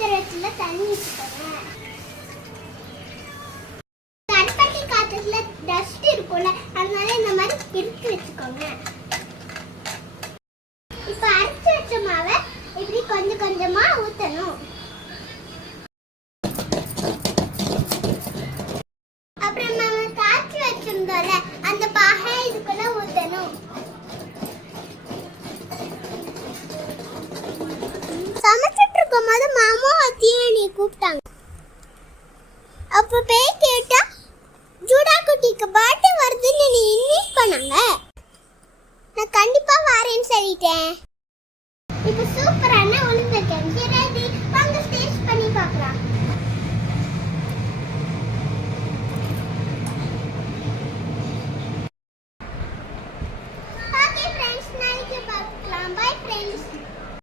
பாத்திரத்துல தண்ணி வச்சுக்கோங்க. கருப்பட்டி காத்துல டஸ்ட் இருக்கும்ல, அதனால இந்த மாதிரி பிரித்து வச்சுக்கோங்க. இப்ப அரைச்சு வச்ச மாவை இப்படி கொஞ்சம் கொஞ்சமா ஊத்தணும். அப்புறம் நம்ம காய்ச்சி வச்சிருந்தோம்ல அந்த பாகை இதுக்குள்ள ஊத்தணும். சமைச்சிட்டு இருக்கும் போது மாமா அத்தியணி கூப்பிட்டாங்க. அப்ப பேய் கேட்டா ஜூடா குட்டிக்கு பர்த்டே வருதுன்னு நீ இன்வைட் பண்ணாங்க. நான் கண்டிப்பா வரேன்னு சொல்லிட்டேன். இப்ப சூப்பரான உளுந்த கஞ்சி